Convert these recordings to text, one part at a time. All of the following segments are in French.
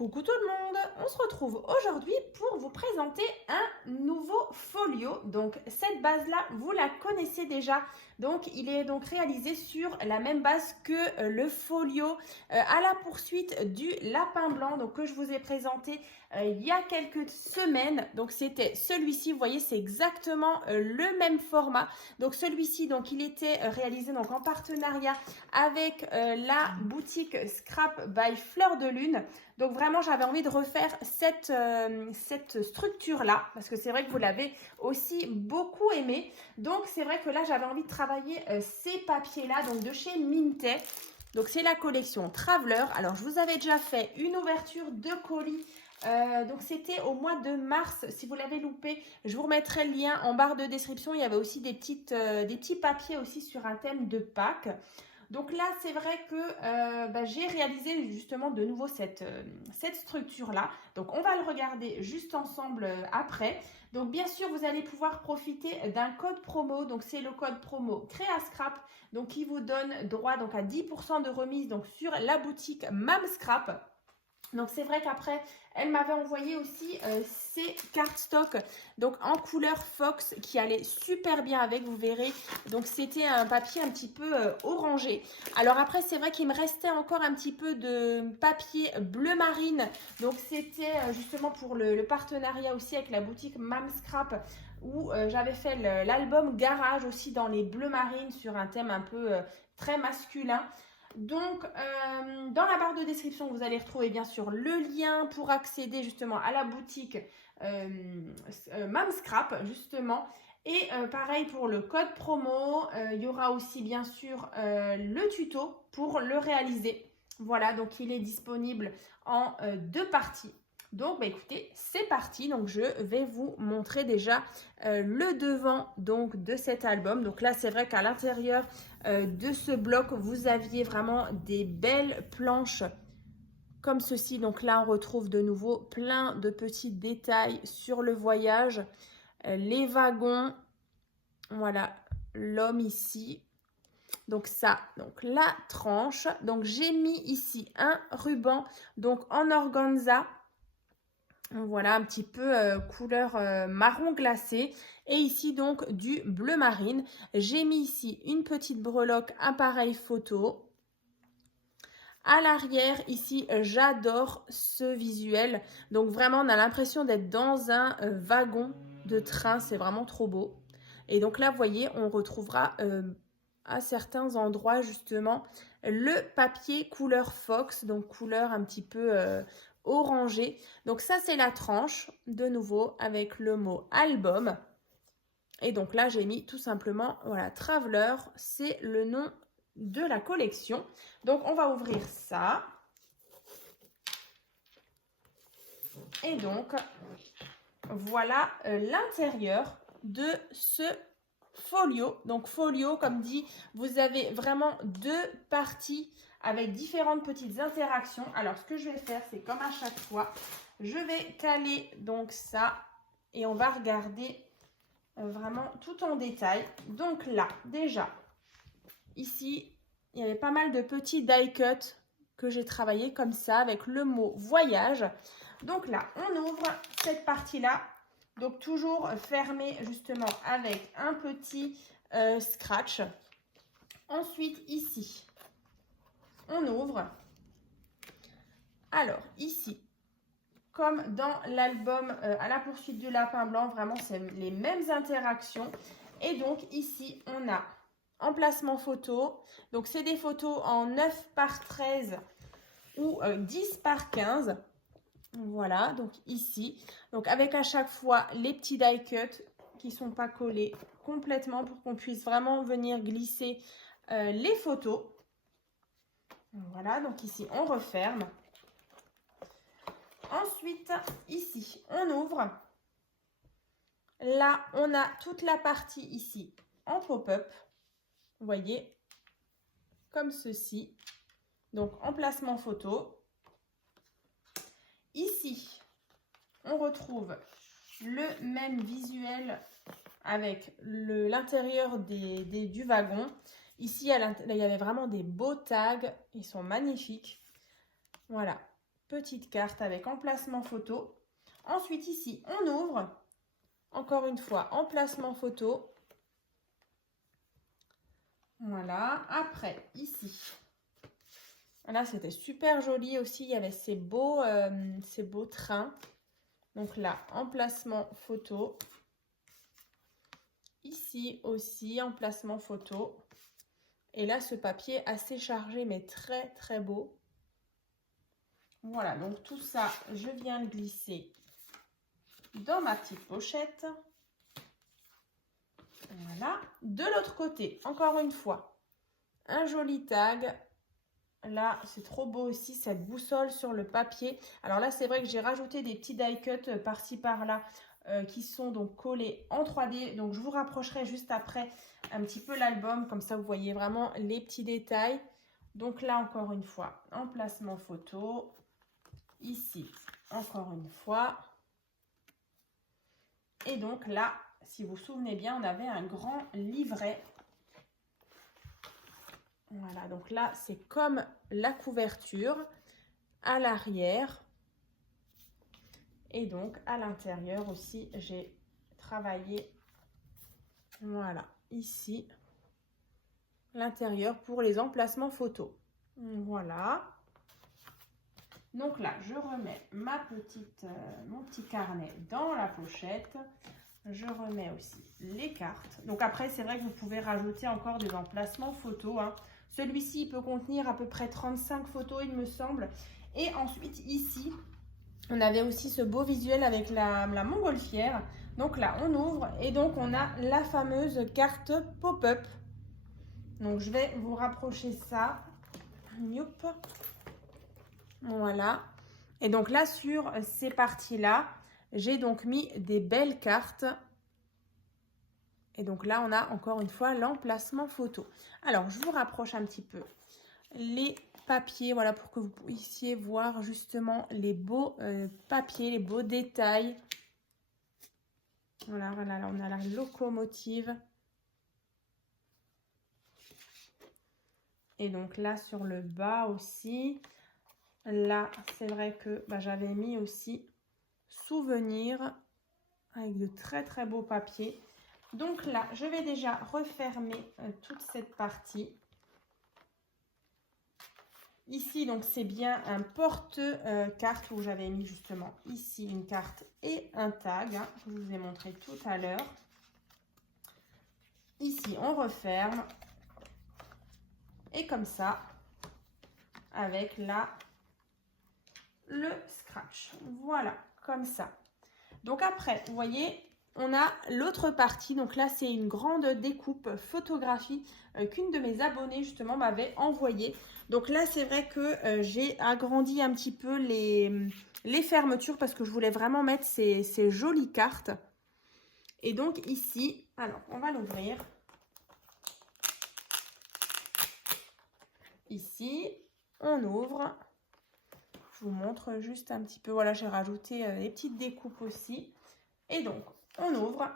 Coucou tout le monde, on se retrouve aujourd'hui pour vous présenter un nouveau folio. Donc cette base-là, vous la connaissez déjà. Donc il est donc réalisé sur la même base que le folio à la poursuite du lapin blanc, donc que je vous ai présenté il y a quelques semaines. Donc c'était celui-ci, vous voyez, c'est exactement le même format. Donc celui-ci, donc il était réalisé donc en partenariat avec la boutique Scrap by Fleur de Lune. Donc vraiment, j'avais envie de refaire cette structure-là, parce que c'est vrai que vous l'avez aussi beaucoup aimé. Donc c'est vrai que là, j'avais envie de travailler ces papiers-là, donc de chez Mintet. Donc c'est la collection Traveler. Alors je vous avais déjà fait une ouverture de colis. Donc c'était au mois de mars. Si vous l'avez loupé, je vous remettrai le lien en barre de description. Il y avait aussi des petits papiers aussi sur un thème de Pâques. Donc là, c'est vrai que j'ai réalisé justement de nouveau cette structure-là. Donc on va le regarder juste ensemble après. Donc bien sûr, vous allez pouvoir profiter d'un code promo. Donc c'est le code promo CréaScrap, donc qui vous donne droit donc à 10% de remise donc sur la boutique MamScrap. Donc c'est vrai qu'après, elle m'avait envoyé aussi ces cardstock donc en couleur Fox qui allait super bien avec, vous verrez. Donc c'était un papier un petit peu orangé. Alors après, c'est vrai qu'il me restait encore un petit peu de papier bleu marine. Donc c'était justement pour le partenariat aussi avec la boutique MamScrap où j'avais fait l'album Garage aussi dans les bleus marines sur un thème un peu très masculin. Donc, dans la barre de description, vous allez retrouver bien sûr le lien pour accéder justement à la boutique MamScrap justement. Et pareil pour le code promo, il y aura aussi bien sûr le tuto pour le réaliser. Voilà, donc il est disponible en deux parties. Donc, écoutez, c'est parti. Donc, je vais vous montrer déjà le devant donc, de cet album. Donc là, c'est vrai qu'à l'intérieur de ce bloc, vous aviez vraiment des belles planches comme ceci. Donc là, on retrouve de nouveau plein de petits détails sur le voyage. Les wagons, voilà, l'homme ici. Donc ça, donc la tranche. Donc j'ai mis ici un ruban donc en organza. Voilà, un petit peu couleur marron glacé. Et ici, donc, du bleu marine. J'ai mis ici une petite breloque appareil photo. À l'arrière, ici, j'adore ce visuel. Donc, vraiment, on a l'impression d'être dans un wagon de train. C'est vraiment trop beau. Et donc là, vous voyez, on retrouvera à certains endroits, justement, le papier couleur Fox. Donc, couleur un petit peu orangé. Donc ça, c'est la tranche, de nouveau, avec le mot album. Et donc là, j'ai mis tout simplement, voilà, Traveler, c'est le nom de la collection. Donc, on va ouvrir ça. Et donc, voilà l'intérieur de ce folio. Donc, folio, comme dit, vous avez vraiment deux parties avec différentes petites interactions. Alors, ce que je vais faire, c'est comme à chaque fois, je vais caler donc ça et on va regarder vraiment tout en détail. Donc là, déjà, ici, il y avait pas mal de petits die cuts que j'ai travaillé comme ça avec le mot voyage. Donc là, on ouvre cette partie-là. Donc toujours fermé justement avec un petit scratch. Ensuite, ici, on ouvre. Alors, ici, comme dans l'album À la poursuite du lapin blanc, vraiment, c'est les mêmes interactions. Et donc, ici, on a emplacement photo. Donc, c'est des photos en 9 par 13 ou 10 par 15. Voilà, donc ici. Donc, avec à chaque fois les petits die cuts qui ne sont pas collés complètement pour qu'on puisse vraiment venir glisser les photos. Voilà, donc ici, on referme. Ensuite, ici, on ouvre. Là, on a toute la partie ici en pop-up. Vous voyez, comme ceci. Donc, emplacement photo. Ici, on retrouve le même visuel avec l'intérieur du wagon. Ici, il y avait vraiment des beaux tags. Ils sont magnifiques. Voilà. petite carte avec emplacement photo. Ensuite, ici, on ouvre. Encore une fois, emplacement photo. Voilà. Après, ici. Là, c'était super joli aussi. Il y avait ces beaux trains. Donc là, emplacement photo. Ici aussi, emplacement photo. Et là, ce papier assez chargé, mais très, très beau. Voilà, donc tout ça, je viens le glisser dans ma petite pochette. Voilà. De l'autre côté, encore une fois, un joli tag. Là, c'est trop beau aussi, cette boussole sur le papier. Alors là, c'est vrai que j'ai rajouté des petits die cuts par-ci, par-là, qui sont donc collés en 3D. Donc, je vous rapprocherai juste après un petit peu l'album. Comme ça, vous voyez vraiment les petits détails. Donc là, encore une fois, emplacement photo. Ici, encore une fois. Et donc là, si vous vous souvenez bien, on avait un grand livret. Voilà, donc là, c'est comme la couverture à l'arrière. Et donc, à l'intérieur aussi, j'ai travaillé, voilà, ici, l'intérieur pour les emplacements photos. Voilà. Donc là, je remets mon petit carnet dans la pochette. Je remets aussi les cartes. Donc après, c'est vrai que vous pouvez rajouter encore des emplacements photos, hein. Celui-ci peut contenir à peu près 35 photos, il me semble. Et ensuite, ici, on avait aussi ce beau visuel avec la montgolfière. Donc là, on ouvre et donc on a la fameuse carte pop-up. Donc, je vais vous rapprocher ça. Youp. Voilà. Et donc là, sur ces parties-là, j'ai donc mis des belles cartes. Et donc là, on a encore une fois l'emplacement photo. Alors, je vous rapproche un petit peu les papiers, voilà, pour que vous puissiez voir justement les beaux papiers, les beaux détails. Voilà, voilà, là, on a la locomotive. Et donc là, sur le bas aussi, là, c'est vrai que j'avais mis aussi souvenirs avec de très, très beaux papiers. Donc là, je vais déjà refermer toute cette partie. Ici, donc, c'est bien un porte-carte où j'avais mis justement ici une carte et un tag, hein, que je vous ai montré tout à l'heure. Ici, on referme. Et comme ça, avec là, le scratch. Voilà, comme ça. Donc après, vous voyez, on a l'autre partie. Donc là, c'est une grande découpe photographie qu'une de mes abonnées justement m'avait envoyée. Donc là, c'est vrai que j'ai agrandi un petit peu les fermetures parce que je voulais vraiment mettre ces jolies cartes. Et donc ici, alors on va l'ouvrir. Ici, on ouvre. Je vous montre juste un petit peu. Voilà, j'ai rajouté des petites découpes aussi. Et donc, on ouvre.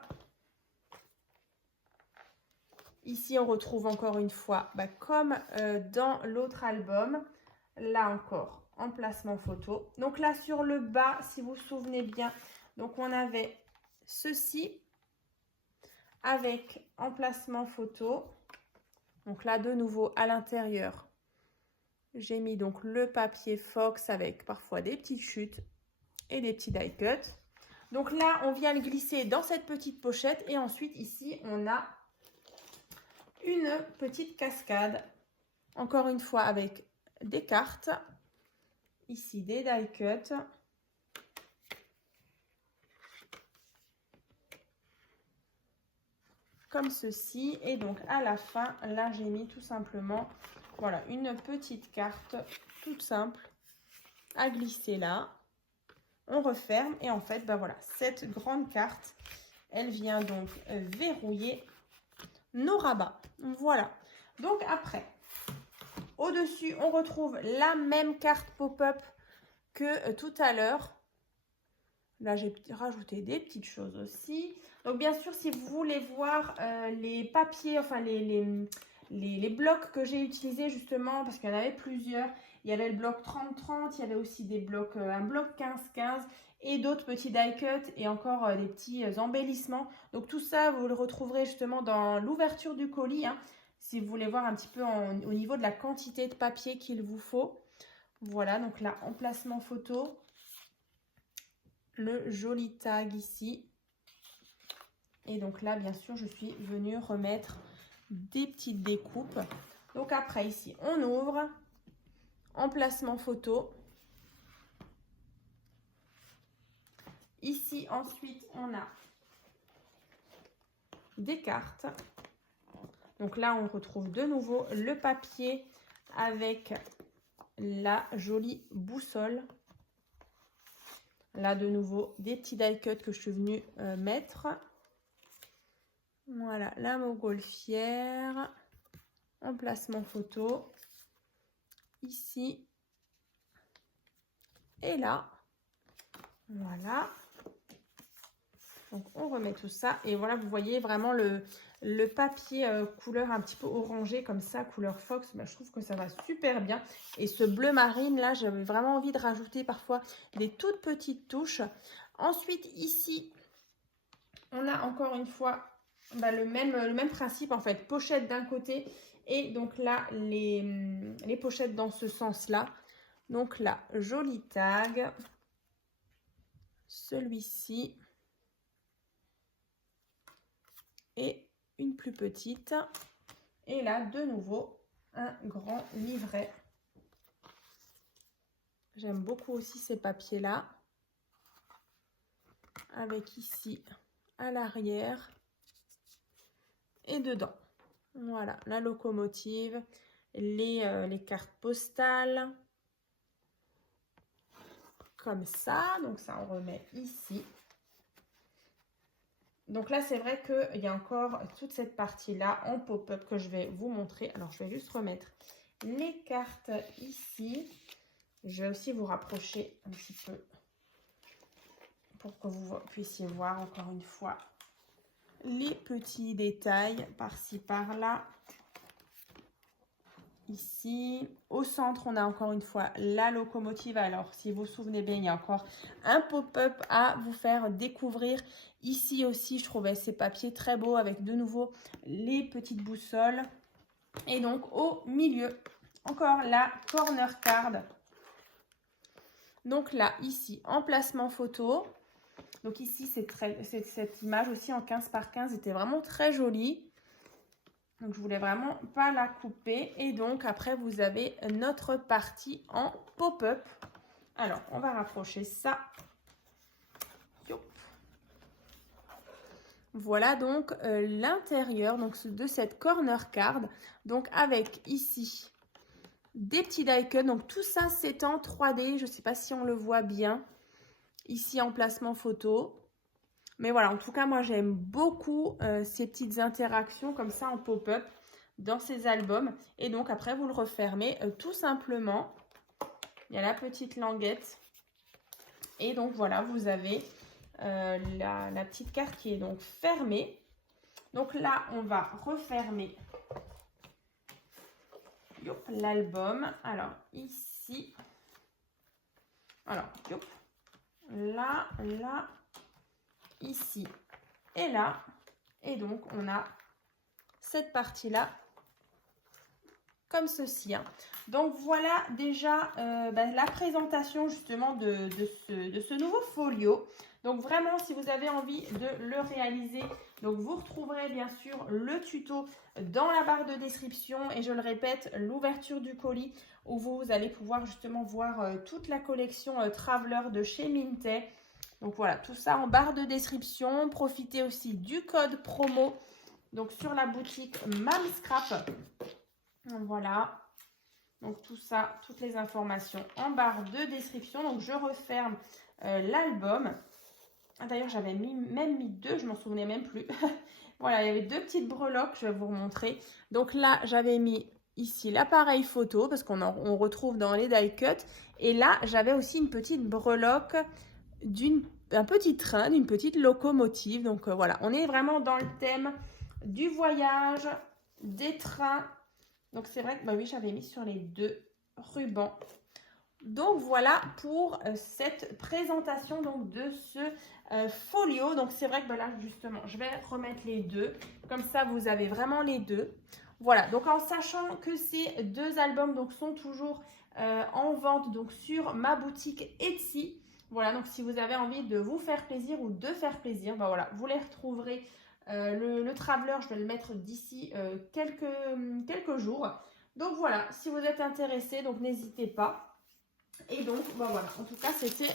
Ici, on retrouve encore une fois, comme dans l'autre album, là encore, emplacement photo. Donc là, sur le bas, si vous vous souvenez bien, donc on avait ceci avec emplacement photo. Donc là, de nouveau, à l'intérieur, j'ai mis donc le papier Fox avec parfois des petites chutes et des petits die cuts. Donc là, on vient le glisser dans cette petite pochette et ensuite ici, on a une petite cascade. Encore une fois avec des cartes. Ici, des die cuts. Comme ceci. Et donc, à la fin, là, j'ai mis tout simplement, voilà, une petite carte toute simple à glisser là. On referme et en fait, voilà, cette grande carte, elle vient donc verrouiller nos rabats. Voilà. Donc après, au-dessus, on retrouve la même carte pop-up que tout à l'heure. Là, j'ai rajouté des petites choses aussi. Donc, bien sûr, si vous voulez voir les papiers, enfin les blocs que j'ai utilisés justement, parce qu'il y en avait plusieurs, Il y avait le bloc 30-30, il y avait aussi des blocs, un bloc 15-15 et d'autres petits die cuts et encore des petits embellissements. Donc tout ça, vous le retrouverez justement dans l'ouverture du colis, hein, si vous voulez voir un petit peu au niveau de la quantité de papier qu'il vous faut. Voilà, donc là, emplacement photo, le joli tag ici. Et donc là, bien sûr, je suis venue remettre des petites découpes. Donc après, ici, on ouvre, emplacement photo. Ici, ensuite, on a des cartes. Donc là, on retrouve de nouveau le papier avec la jolie boussole. Là, de nouveau, des petits die cuts que je suis venue mettre. Voilà, la montgolfière, emplacement photo, ici et là. Voilà. Donc, on remet tout ça. Et voilà, vous voyez vraiment le papier couleur un petit peu orangé comme ça, couleur Fox. Bah, je trouve que ça va super bien. Et ce bleu marine, là, j'avais vraiment envie de rajouter parfois des toutes petites touches. Ensuite, ici, on a encore une fois bah, le même principe, en fait. Pochette d'un côté et donc là, les pochettes dans ce sens-là. Donc là, joli tag. Celui-ci. Et une plus petite. Et là, de nouveau, un grand livret. J'aime beaucoup aussi ces papiers-là. Avec ici, à l'arrière et dedans. Voilà, la locomotive, les cartes postales. Comme ça. Donc ça, on remet ici. Donc là, c'est vrai qu'il y a encore toute cette partie-là en pop-up que je vais vous montrer. Alors, je vais juste remettre les cartes ici. Je vais aussi vous rapprocher un petit peu pour que vous puissiez voir encore une fois les petits détails par-ci, par-là. Ici, au centre, on a encore une fois la locomotive. Alors, si vous vous souvenez bien, il y a encore un pop-up à vous faire découvrir. Ici aussi, je trouvais ces papiers très beaux avec de nouveau les petites boussoles. Et donc, au milieu, encore la corner card. Donc là, ici, emplacement photo. Donc ici, cette image aussi en 15 par 15 était vraiment très jolie. Donc, je voulais vraiment pas la couper. Et donc, après, vous avez notre partie en pop-up. Alors, on va rapprocher ça. Voilà donc l'intérieur de cette corner card. Donc, avec ici des petits die cuts. Donc, tout ça, c'est en 3D. Je ne sais pas si on le voit bien. Ici, emplacement photo. Mais voilà, en tout cas, moi, j'aime beaucoup ces petites interactions comme ça en pop-up dans ces albums. Et donc, après, vous le refermez tout simplement. Il y a la petite languette. Et donc, voilà, vous avez la petite carte qui est donc fermée. Donc là, on va refermer l'album. Alors, ici. Alors, là, là. Ici et là, et donc on a cette partie là comme ceci, hein. Donc voilà déjà la présentation justement de ce nouveau folio. Donc vraiment, si vous avez envie de le réaliser, donc vous retrouverez bien sûr le tuto dans la barre de description et je le répète, l'ouverture du colis où vous allez pouvoir justement voir toute la collection Traveler de chez Minté. Donc voilà, tout ça en barre de description. Profitez aussi du code promo donc sur la boutique Mamscrap. Voilà. Donc tout ça, toutes les informations en barre de description. Donc je referme l'album. D'ailleurs, j'avais même mis deux, je m'en souvenais même plus. Voilà, il y avait deux petites breloques, je vais vous remontrer. Donc là, j'avais mis ici l'appareil photo parce qu'on retrouve dans les die cuts. Et là, j'avais aussi une petite breloque d'un petit train, d'une petite locomotive. Donc voilà, on est vraiment dans le thème du voyage, des trains. Donc c'est vrai que bah oui, j'avais mis sur les deux ruban. Donc voilà pour cette présentation donc, de ce folio. Donc c'est vrai que ben là justement je vais remettre les deux. Comme ça vous avez vraiment les deux. Voilà, donc en sachant que ces deux albums donc, sont toujours en vente donc, sur ma boutique Etsy. Voilà, donc si vous avez envie de vous faire plaisir ou de faire plaisir, ben voilà, vous les retrouverez. Le Traveler, je vais le mettre d'ici quelques jours. Donc voilà, si vous êtes intéressé, donc n'hésitez pas. Et donc, bon, voilà, en tout cas, c'était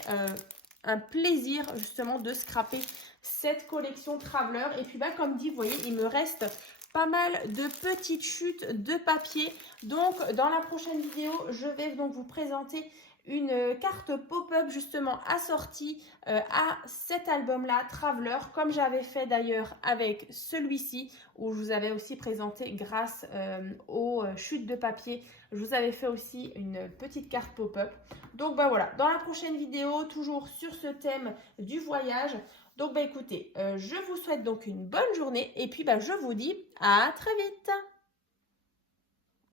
un plaisir justement de scraper cette collection Traveler. Et puis, bah, comme dit, vous voyez, il me reste pas mal de petites chutes de papier. Donc, dans la prochaine vidéo, je vais donc vous présenter une carte pop-up justement assortie à cet album-là, Traveler, comme j'avais fait d'ailleurs avec celui-ci, où je vous avais aussi présenté grâce aux chutes de papier, je vous avais fait aussi une petite carte pop-up. Donc bah voilà, dans la prochaine vidéo, toujours sur ce thème du voyage. Donc bah écoutez, je vous souhaite donc une bonne journée et puis bah je vous dis à très vite.